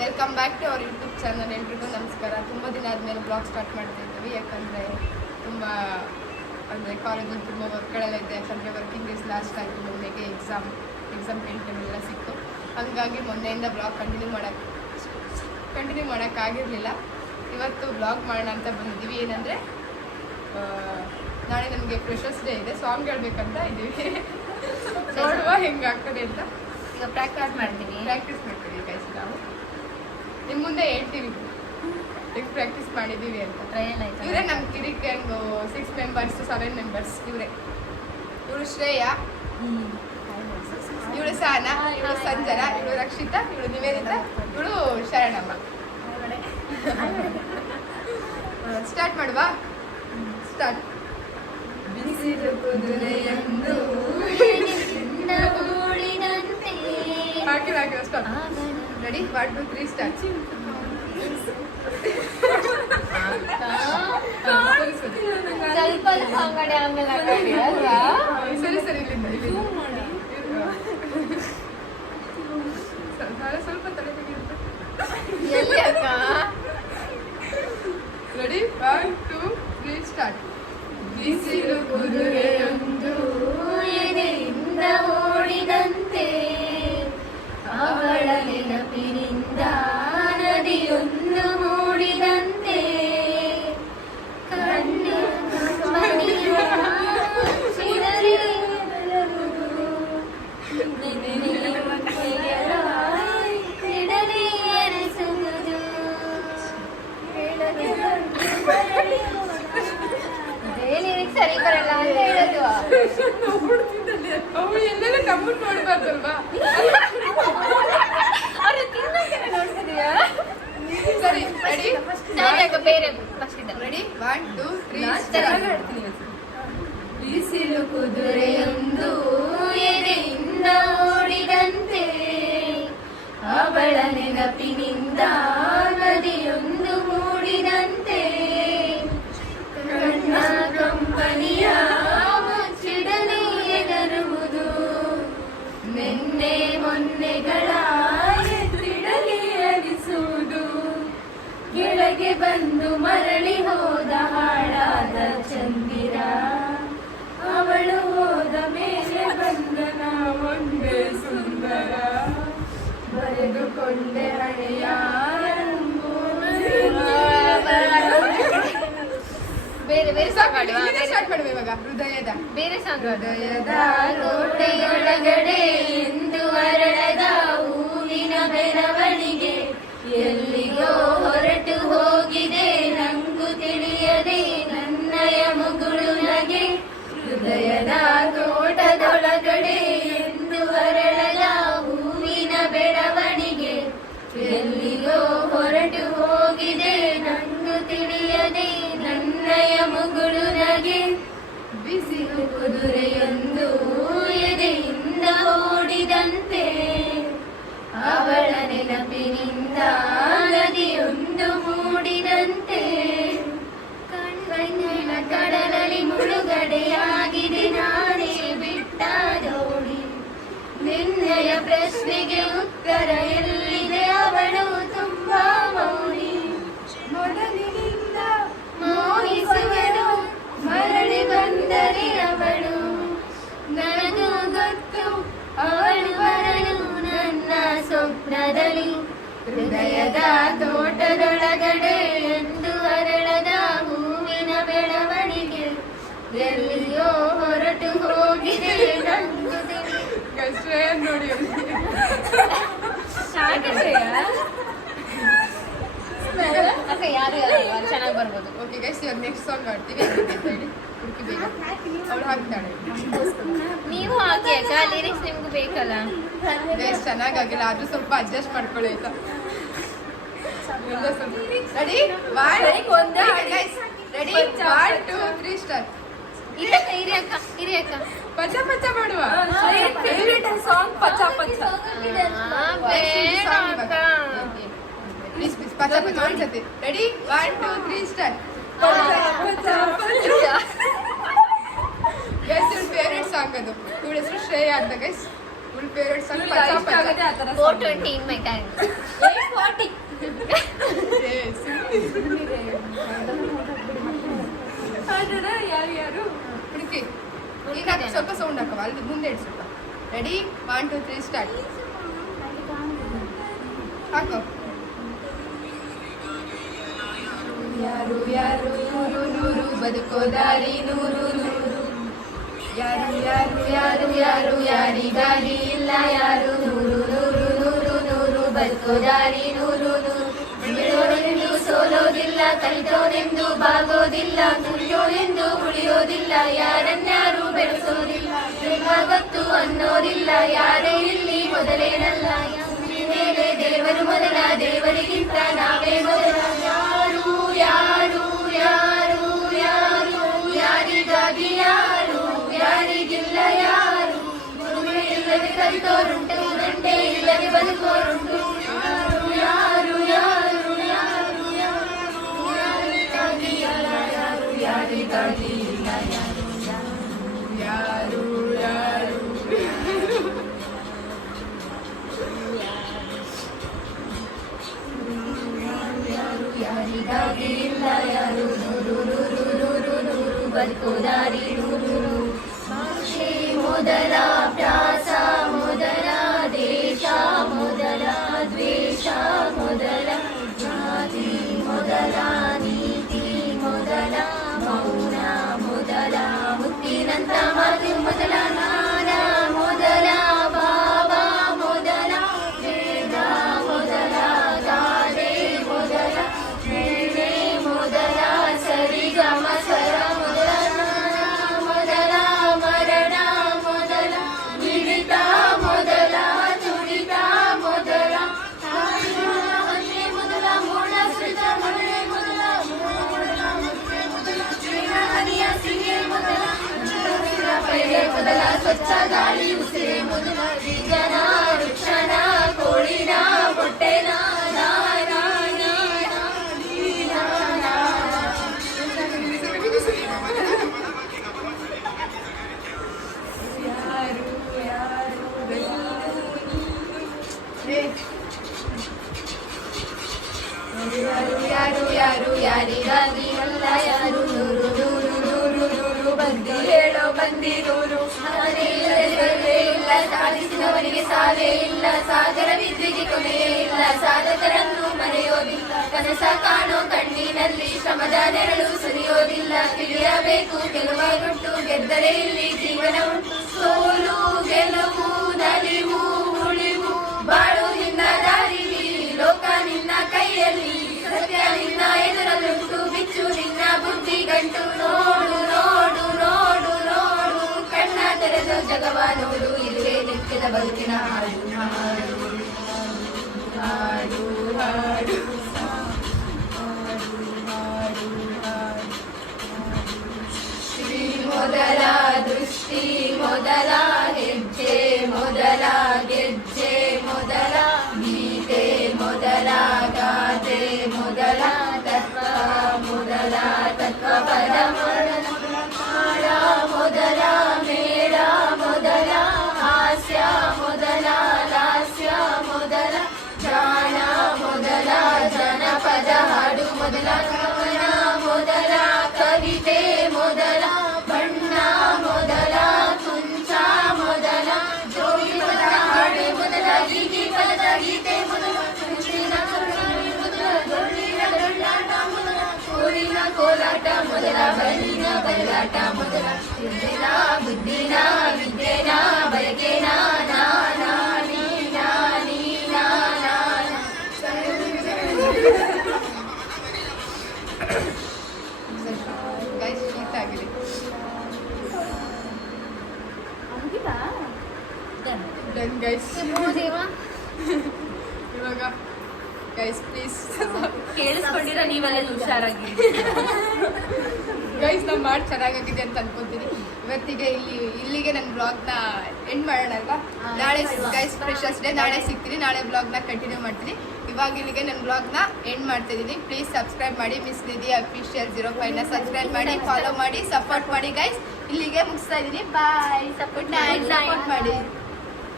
Welcome back to our YouTube channel. ಎಲ್ರಿಗೂ ನಮಸ್ಕಾರ. ತುಂಬ ದಿನ ಆದಮೇಲೆ ಬ್ಲಾಗ್ ಸ್ಟಾರ್ಟ್ ಮಾಡ್ತಾ ಇದ್ದೀವಿ. ಯಾಕಂದರೆ ತುಂಬ ಕಾಲೇಜಲ್ಲಿ ತುಂಬ ವರ್ಕ್ಗಳೆಲ್ಲ ಇದೆ. ಯಾಕಂದರೆ ವರ್ಕಿಂಗ್ ಡೇಸ್ ಲಾಸ್ಟ್ ಆಯಿತು. ಮೊನ್ನೆಗೆ ಎಕ್ಸಾಮ್ ಟೈಮ್ ಎಲ್ಲ ಸಿಕ್ತು. ಹಾಗಾಗಿ ಮೊನ್ನೆಯಿಂದ ಬ್ಲಾಗ್ ಕಂಟಿನ್ಯೂ ಮಾಡೋಕ್ಕಾಗಿರಲಿಲ್ಲ. ಇವತ್ತು ಬ್ಲಾಗ್ ಮಾಡೋಣ ಅಂತ ಬಂದಿದ್ದೀವಿ. ಏನಂದರೆ ನಾಳೆ ನಮಗೆ ಫ್ರೆಷರ್ಸ್ ಡೇ ಇದೆ. ಸಾಂಗ್ ಹೇಳ್ಬೇಕಂತ ಇದ್ದೀವಿ. ನೋಡುವ ಹೆಂಗಾಗ್ತದೆ ಅಂತ. ಈಗ ಪ್ರಾಕ್ಟೀಸ್ ಮಾಡ್ತೀವಿ ಗೈಸ್. ನಾವು ನಿಮ್ಮ ಮುಂದೆ ಹೇಳ್ತೀವಿ ಹೆಂಗೆ ಪ್ರಾಕ್ಟೀಸ್ ಮಾಡಿದ್ದೀವಿ ಅಂತ. ಟ್ರಯಲ್ ಆಯ್ತು. ಇವರೇ ನಮ್ಮ ಕಿರಿಕ್ ಗ್ಯಾಂಗ್ 6 ಮೆಂಬರ್ಸ್ 7 ಮೆಂಬರ್ಸ್. ಇವರು ಶ್ರೇಯಾ, ಇವಳು ಸಹನಾ, ಇವಳು ಸಂಜನಾ, ಇವಳು ರಕ್ಷಿತಾ, ಇವಳು ನಿವೇದಿತಾ, ಇವಳು ಶರಣಮ್ಮ. ಸ್ಟಾರ್ಟ್ ಮಾಡುವ. ಸ್ಟಾರ್ಟ್. ಬಿಸಿಲು ಕುದುರೆಯಂದು ಹಾಕಿಲ್ಲ ಸ್ಟಾರ್ಟ್. Ready 1 2 3 start. ಸ್ವಲ್ಪ ಅಂಗಡಿ ಆಮೇಲೆ ಸರಿ ಇಲ್ಲಿಂದ ಸ್ವಲ್ಪ ತಲೆ ಎಲ್ಲಿ ಅಕ್ಕ? Ready 1 2 3 start. ಬಿಸಿಲು ಕುದುರೆಯೊಂದು ಎದೆಯಿಂದ ಓಡಿದಂತೆ ಅವಳ ನೆನಪಿನಿಂದ ನದಿಯೊಂದು ಮೂಡಿದಂತೆ ಕಣ್ಣು ಮಣಿಯ ಸರಿ ಬರಲ್ಲ ಅಂತ ಹೇಳೋದು. ಅವು ಎಲ್ಲೆಲ್ಲ ನಮ್ಮನ್ನು ನೋಡ್ಬಾರ್ದಲ್ವಾ? ಸರಿ ರೆಡಿ ಬೇರೆ ರೆಡಿ 1 2 3 ಬಿಸಿಲು ಕುದುರೆಯೊಂದು ಎದೆಯಿಂದ ಓಡಿದಂತೆ ಅವಳ ನೆನಪಿನಿಂದ ನದಿಯೊಂದು ಮೂಡಿದಂತೆ ಕಣ್ಣ ಕಂಪನಿಯ ಮುಚ್ಚಿಡಲು ಎಗರುವುದು ನಿನ್ನೆ ಮೊನ್ನೆಗಳ ಎತ್ತಿಡಲಿ ಅನಿಸುವುದು ಕೆಳಗೆ ಬಂದು ಮರಳಿ ಹೋದ ಹಾಳಾದ ಚಂದಿರ ಅವಳು ಹೋದ ಮೇಲೆ ಬಂದ ನಾವೊಂದೇ ಸುಂದರ ಬರೆದುಕೊಂಡೆ ಹಣೆಯ ಬೇರೆ ಬೇರೆ ಸ್ಟಾರ್ಟ್ ಮಾಡುವ ಇವಾಗ. ಹೃದಯದ ಬೇರೆ ಸಾಂಗ್. ಹೃದಯದ ಕೋಟೆಯೊಳಗಡೆ ಎಂದು ಅರಳದ ಹೂವಿನ ಬೆಳವಣಿಗೆ ಎಲ್ಲಿಗೋ ಹೊರಟು ಹೋಗಿದೆ ನಂಗು ತಿಳಿಯದೆ ನನ್ನಯ ಮುಗುಳು ನಗೆ. ಹೃದಯದ ತೋಟದೊಳಗಡೆ ಎಂದು ಅರಳದ ಹೂವಿನ ಬೆಳವಣಿಗೆ ಎಲ್ಲಿಗೋ ಹೊರಟು ಹೋಗಿದೆ ನಂಗು ತಿಳಿಯದೆ ನನ್ನಯ ಮುಗುಳು ನಗೆ. ಬಿಸಿಲು ಕುದುರೆಯೊಂದು ಎದೆಯಿಂದ ಓಡಿದಂತೆ ಅವಳ ನೆನಪಿನಿಂದ ನದಿಯೊಂದು ಮೂಡಿದಂತೆ ಕಣ್ಣಿನ ಕಡಲಲ್ಲಿ ಮುಳುಗಡೆಯಾಗಿದೆ ನಾನೇ ಬಿಟ್ಟ ದೋಣಿ. ನಿನ್ನೆಯ ಪ್ರಶ್ನೆಗೆ ಉತ್ತರ ಎಲ್ಲಿದೆ ಅವಳು ತುಂಬಾ ಮೌನಿ. ಮೊದಲಿನಿಂದ ಮೋಹಿಸುವಳು ಮರಳಿ ಬಂದರೆ ಅವಳು ನನಗೂ ಗೊತ್ತು ಅವಳು ಬರಲು ನನ್ನ ಸ್ವಪ್ನದಲ್ಲಿ. ಹೃದಯದ ತೋಟದೊಳಗಡೆ ಎಂದು ಅರಳದ ಹೂವಿನ ಬೆಳವಣಿಗೆ ಎಲ್ಲಿಯೋ ಹೊರಟು ಹೋಗಿದೆ ನಂಗು ನೋಡಿ. ಅಕ್ಕ ಯಾರು ಚೆನ್ನಾಗಿ ಬರ್ಬೋದು. ಓಕೆ ಗೈಸ್, ಇವಾಗ ನೆಕ್ಸ್ಟ್ ಸಾಂಗ್ ಆಡ್ತೀವಿ. ಹುಡುಕಿ ಬೇಗ ಅವಳು ಹಾಕ್ತಾಳೆ. ನೀವು ಹಾಕಿ ಅಕ್ಕ, ಲಿರಿಕ್ಸ್ ನಿಮ್ಗೂ ಬೇಕಲ್ಲ. ಗೈಸ್ ಚೆನ್ನಾಗಾಗಿಲ್ಲ, ಆದ್ರೂ ಸ್ವಲ್ಪ ಅಡ್ಜಸ್ಟ್ ಮಾಡ್ಕೊಳ್ಳಿ ಆಯ್ತಾ? Ready 1 2 3 start. ಇರಿ ಅಕ್ಕ ಪಚ ಪಚ ಮಾಡುವ. ಸಾಂಗ್ ಪಚ ಪಚ. ಪ್ಲೀಸ್ ಪಚ ಪಚ ಒಂದ್ಸತಿ. Ready 1 2 3 start. ಗೈಸ್ ಇವ್ರ ಫೇವ್ರೆಟ್ ಸಾಂಗ್ ಅದು. ಇವಳ ಹೆಸರು ಶ್ರೇಯಾ ಅಂತ ಗೈಸ್. ಇವಳು ಫುಲ್ ಫೇವರೇಟ್ ಸಾಂಗ್ ಇವ್ರಿಗೆ ಇಷ್ಟ ಆಗುತ್ತೆ ಆ ಥರ 420 in my time. 840. ಅದನ್ನ ಯಾರು ಹುಡುಕಿ ಈಗ ಸ್ವಲ್ಪ ಸೌಂಡ್ ಹಾಕವ ಅಲ್ಲಿ ಮುಂದೆ ಇಡು ಸ್ವಲ್ಪ. ರೆಡಿ 1 2 3 ಸ್ಟಾರ್ಟ್ ಹಾಕೋ. ಯಾರು ಯಾರು ನೂರು ನೂರು ಬದುಕೋ ದಾರಿ ನೂರು ನೂರು. ಯಾರು ಯಾರು ಯಾರು ಯಾರು ಯಾರಿಗಾಗಿ ಇಲ್ಲ ಯಾರು ನೂರು ನೂರು ನೂರು ನೂರು ಬದುಕೋ ದಾರಿ ನೂರು ನೂರು. ಬಿಡೋನೆಂದು ಸೋಲೋದಿಲ್ಲ, ಕಲಿತೋನೆಂದು ಬಾಗೋದಿಲ್ಲ, ತುಳಿಯೋನೆಂದು ಉಳಿಯೋದಿಲ್ಲ, ಯಾರನ್ಯಾರು ಬೆಳೆಸೋದಿಲ್ಲ, ಗೊತ್ತು ಅನ್ನೋದಿಲ್ಲ, ಯಾರೇ ಇಲ್ಲಿ ಮೊದಲೇನಲ್ಲ, ಮೇಲೆ ದೇವರು ಮೊದಲ, ದೇವರಿಗಿಂತ ನಾವೇ ಮೊದಲ. ಯಾರು ಯಾರು ಯಾರು ಯಾರು ಯಾರಿಗಾಗಿ ಯಾರು ಯಾರಿಗಿಲ್ಲ ಯಾರು, ಗುರುವೇ ಇಲ್ಲದೆ ಕಲಿತೋರುಂಟು, ದಂಡೆ ಇಲ್ಲದೆ ಬದುಕೋರುಂಟು. ಯಾರು ಯಾರು ಯಾರು ಯಾರು ಯಾರು ಯಾರಿಗಾಗಿ ಯಾರು ಯಾರಿಗಾಗಿ ಇಲ್ಲ ಯಾರು ಯಾರು ಯಾರಿಗಾಗಿ ಇಲ್ಲ ಯಾರು ನೂರು ನೂರು ನೂರು ನೂರು ಬದುಕೋ ದಾರಿ ನೂರು. ಭಾಷೆ ಮೊದಲ, ಪ್ಯಾಸ ಮೊದಲ, ದೇಶ ಮೊದಲ, ದ್ವೇಷ ಮೊದಲ, ಜಾತಿ ಮೊದಲ, ನೀತಿ ಮೊದಲ, ಮೌನ ಮೊದಲ, ಮುತ್ತಿನಂತ ಮಾತು ಮೊದಲ, ನಾನ ಮೊದಲ, ಭಾವ ಮೊದಲ, ವೇದ ಮೊದಲ, ಗಾದೆ ಮೊದಲ, ವೇಳೆ ಮೊದಲ, ಸರಿಗಮ ಸ್ವರ ಮೊದಲ, ಮೊದಲ, ಮರಣ ಮೊದಲ, ಮಿಡಿತ ಮೊದಲ, ತುಡಿತ ಮೊದಲ, ಒಂದೇ ಮೊದಲ, ಮೋಡ ಸುರಿತ ಮಳೆ ಮೊದಲ, ಮೊದಲ ಮುದ್ದೆ ಮೊದಲ, ಹನಿಯ ಸಿಹಿ ಮೊದಲ, ಪೈಲೆ ಮೊದಲ, ಸ್ವಚ್ಛ ಗಾಳಿ ಉಸಿರೇ ಮೊದಲ, ಬೀಜನ ವೃಕ್ಷನ ಕೋಳಿನ ಹೊಟ್ಟೆನ ಯಾರು ಯಾರು ಯಾರಿಗಾಗಿ ಅಲ್ಲ ಯಾರು ನೂರು ನೂರು ನೂರು ನೂರು ಬಂದಿ ಹೇಳೋ ಬಂದಿ ನೂರು. ಸಾಲೇ ಇಲ್ಲ ಸಾಧಿಸಿದವನಿಗೆ ಸಾಲೇ ಇಲ್ಲ, ಸಾಗರ ವಿದ್ಯೆಗೆ ಕೊನೆಯೇ ಇಲ್ಲ, ಸಾಧಕರನ್ನು ಮರೆಯೋದಿಲ್ಲ, ಕನಸ ಕಾಣೋ ಕಣ್ಣಿನಲ್ಲಿ ಶ್ರಮದ ನೆರಳು ಸುರಿಯೋದಿಲ್ಲ, ತಿಳಿಯಬೇಕು ಗೆಲುವಾಗುಂಟು, ಗೆದ್ದರೆ ಇಲ್ಲಿ ಜೀವನ ಉಂಟು, ಸೋಲು ಗೆಲುವು ನಲಿವು ಉಳಿವು, ಬಾಳು ನಿನ್ನ ದಾರಿಲಿ, ಲೋಕ ನಿನ್ನ ಕೈಯಲ್ಲಿ, ಸತ್ಯ ನಿನ್ನ ಎದುರಲ್ಲುಂಟು, ಬಿಚ್ಚು ನಿನ್ನ ಬುದ್ಧಿ ಗಂಟು, ನೋಡು ನೋಡು ನೋಡು ನೋಡು, ಕಣ್ಣ ತೆರೆದು ಜಗವ ನೋಡು, ಇದುವೇ ನಿತ್ಯದ ಬದುಕಿನ ಹಾಡು ಹಾಡು ಹಾಡು ಹಾಡು ಶ್ರೀ ಮೊದಲ ದೃಷ್ಟಿ ಮೊದಲ, ಹೆಜ್ಜೆ ಮೊದಲ, ಗೆಜ್ಜೆ ಮೊದಲ, ಗೀತೆ ಮೊದಲ, ಗಾದೆ ಮೊದಲ, ತತ್ವ ಮೊದಲ, ತತ್ವ ಪದ ಮಾಡ ಮೊದಲ, ಮೇಳ ಮೊದಲ, ಹಾಸ್ಯ ಮೊದಲ, ಲಾಸ್ಯ ಮೊದಲ, ಜಾಣ ಮೊದಲ, ಜನಪದ ಹಾಡು ಮೊದಲ, ಕವನ ಮೊದಲ, ಕವಿತೆ ಮೊದಲ, ಬಣ್ಣ ಮೊದಲ, ಕುಂಚ ಮೊದಲ, ಜೋಡಿ ಪದ ಹಾಡು ಮೊದಲ, ಗೀತೆ ಪದದ ಗೀತೆ ಮೊದಲ, ಕುಂಚಿನ ಸುರುಳಿ ಮೊದಲ, ಡೊಳ್ಳಿನ ಡೊಳ್ಳಾಟ ಮೊದಲ, ಕೋಲಿನ ಕೋಲಾಟ ಮೊದಲ, ಬಯಲಿನ ಬಯಲಾಟ ಮೊದಲ, ಬುದ್ಧಿನ ವಿದ್ಯೆನ ಬಯಕೆನ ನಾನಾ ನೀನಾ ನೀನಾ ನಾನಾ. ಗೈಸ್ ಶೀತ ಆಗಿದೆ. Done guys. ಇವಾಗ ಗೈಸ್ ಪ್ಲೀಸ್ ಕೇಳಿಸ್ಕೊಂಡಿರ ನೀವೆಲ್ಲ ಹುಷಾರಾಗಿ. ಗೈಸ್ ನಾವು ಮಾಡಿ ಚೆನ್ನಾಗಾಗಿದೆ ಅಂತ ಅನ್ಕೊಂತೀನಿ. ಇವತ್ತಿಗೆ ಇಲ್ಲಿಗೆ ನನ್ನ ಬ್ಲಾಗ್ನ ಎಂಡ್ ಮಾಡೋಣ ಅಲ್ವಾ. ನಾಳೆ ಗೈಸ್ ಫ್ರೆಶರ್ಸ್ ಡೇ, ನಾಳೆ ಸಿಗ್ತೀನಿ, ನಾಳೆ ಬ್ಲಾಗ್ನ ಕಂಟಿನ್ಯೂ ಮಾಡ್ತೀನಿ. ಇವಾಗ ಇಲ್ಲಿಗೆ ನನ್ನ ಬ್ಲಾಗ್ನ ಎಂಡ್ ಮಾಡ್ತಾ ಇದ್ದೀನಿ. ಪ್ಲೀಸ್ ಸಬ್ಸ್ಕ್ರೈಬ್ ಮಾಡಿ, ಮಿಸ್ ನಿಧಿ ಅಫಿಷಿಯಲ್ 05ನ ಸಬ್ಸ್ಕ್ರೈಬ್ ಮಾಡಿ, ಫಾಲೋ ಮಾಡಿ, ಸಪೋರ್ಟ್ ಮಾಡಿ ಗೈಸ್. ಇಲ್ಲಿಗೆ ಮುಗಿಸ್ತಾ ಇದ್ದೀನಿ. ಬಾಯ್. ಸಪೋರ್ಟ್ ಮಾಡಿ.